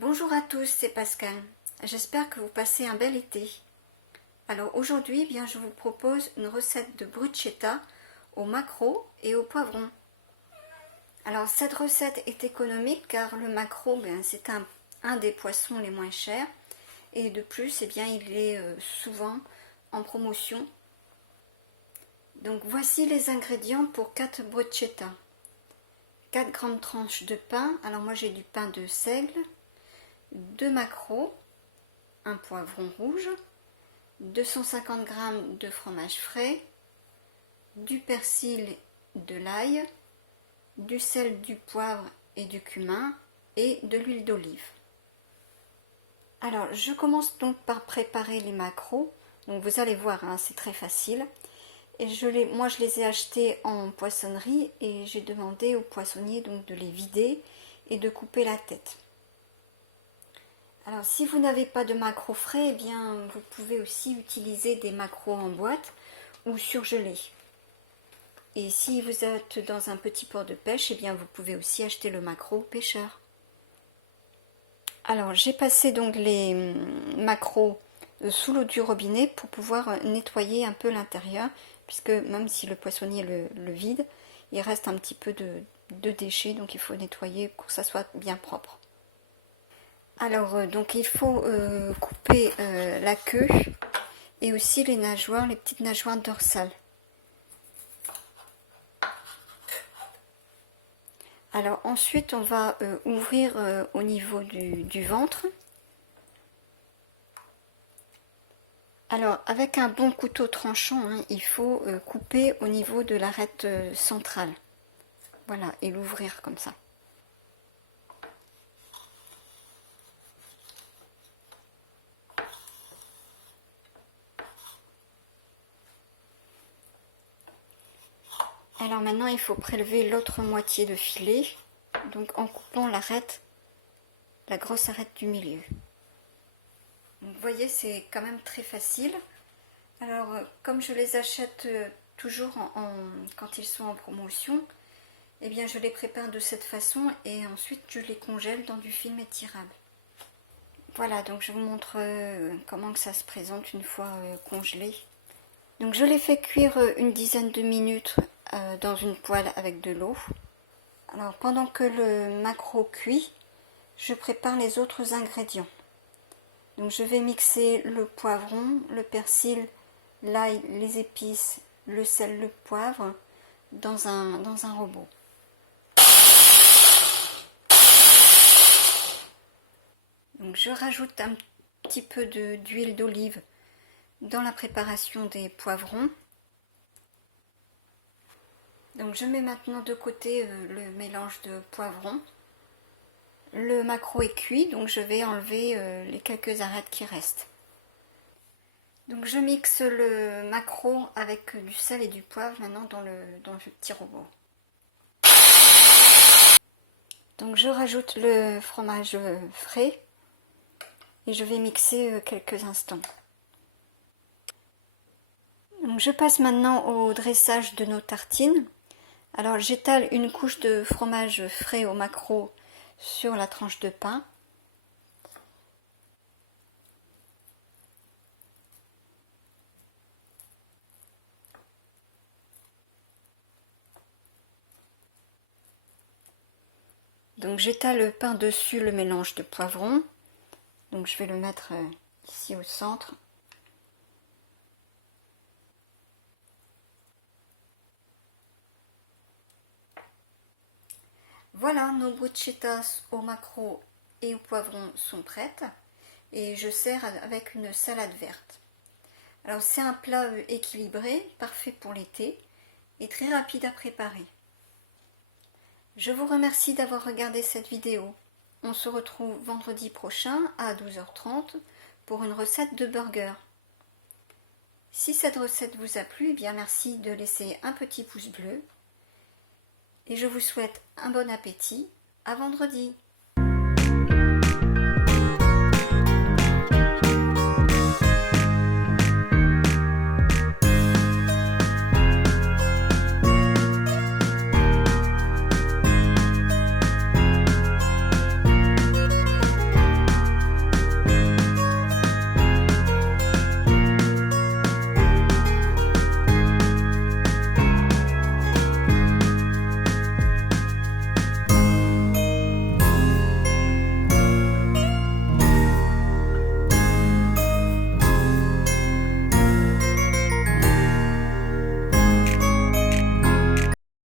Bonjour à tous, c'est Pascal. J'espère que vous passez un bel été. Alors aujourd'hui, je vous propose une recette de bruschetta au maquereau et au poivron. Alors cette recette est économique car le maquereau, c'est un des poissons les moins chers et de plus, il est souvent en promotion. Donc voici les ingrédients pour 4 bruschetta. 4 grandes tranches de pain, alors moi j'ai du pain de seigle, 2 maquereaux, un poivron rouge, 250 g de fromage frais, du persil, de l'ail, du sel, du poivre et du cumin et de l'huile d'olive. Alors je commence donc par préparer les maquereaux. Donc vous allez voir, c'est très facile. Et moi je les ai achetés en poissonnerie et j'ai demandé au poissonnier donc de les vider et de couper la tête. Alors si vous n'avez pas de maquereaux frais, vous pouvez aussi utiliser des maquereaux en boîte ou surgelés. Et si vous êtes dans un petit port de pêche, vous pouvez aussi acheter le maquereau au pêcheur. Alors j'ai passé donc les maquereaux sous l'eau du robinet pour pouvoir nettoyer un peu l'intérieur, puisque même si le poissonnier le vide, il reste un petit peu de déchets, donc il faut nettoyer pour que ça soit bien propre. Alors donc il faut couper la queue et aussi les nageoires, les petites nageoires dorsales. Alors ensuite on va ouvrir au niveau du ventre. Alors avec un bon couteau tranchant, il faut couper au niveau de l'arête centrale. Voilà, et l'ouvrir comme ça. Alors maintenant il faut prélever l'autre moitié de filet, donc en coupant l'arête, la grosse arête du milieu. Donc, vous voyez, c'est quand même très facile. Alors comme je les achète toujours quand ils sont en promotion, je les prépare de cette façon et ensuite je les congèle dans du film étirable. Voilà, donc je vous montre comment que ça se présente une fois congelé. Donc je les fais cuire une dizaine de minutes dans une poêle avec de l'eau. Alors pendant que le maquereau cuit, je prépare les autres ingrédients. Donc je vais mixer le poivron, le persil, l'ail, les épices, le sel, le poivre dans un robot. Donc je rajoute un petit peu d'huile d'olive dans la préparation des poivrons. Donc je mets maintenant de côté le mélange de poivrons. Le maquereau est cuit, donc je vais enlever les quelques arêtes qui restent. Donc je mixe le maquereau avec du sel et du poivre maintenant dans le petit robot. Donc je rajoute le fromage frais et je vais mixer quelques instants. Donc je passe maintenant au dressage de nos tartines. Alors j'étale une couche de fromage frais au maquereau sur la tranche de pain. Donc j'étale par-dessus le mélange de poivrons. Donc je vais le mettre ici au centre. Voilà, nos bruschettas au maquereau et au poivron sont prêtes. Et je sers avec une salade verte. Alors c'est un plat équilibré, parfait pour l'été et très rapide à préparer. Je vous remercie d'avoir regardé cette vidéo. On se retrouve vendredi prochain à 12h30 pour une recette de burger. Si cette recette vous a plu, merci de laisser un petit pouce bleu. Et je vous souhaite un bon appétit. À vendredi.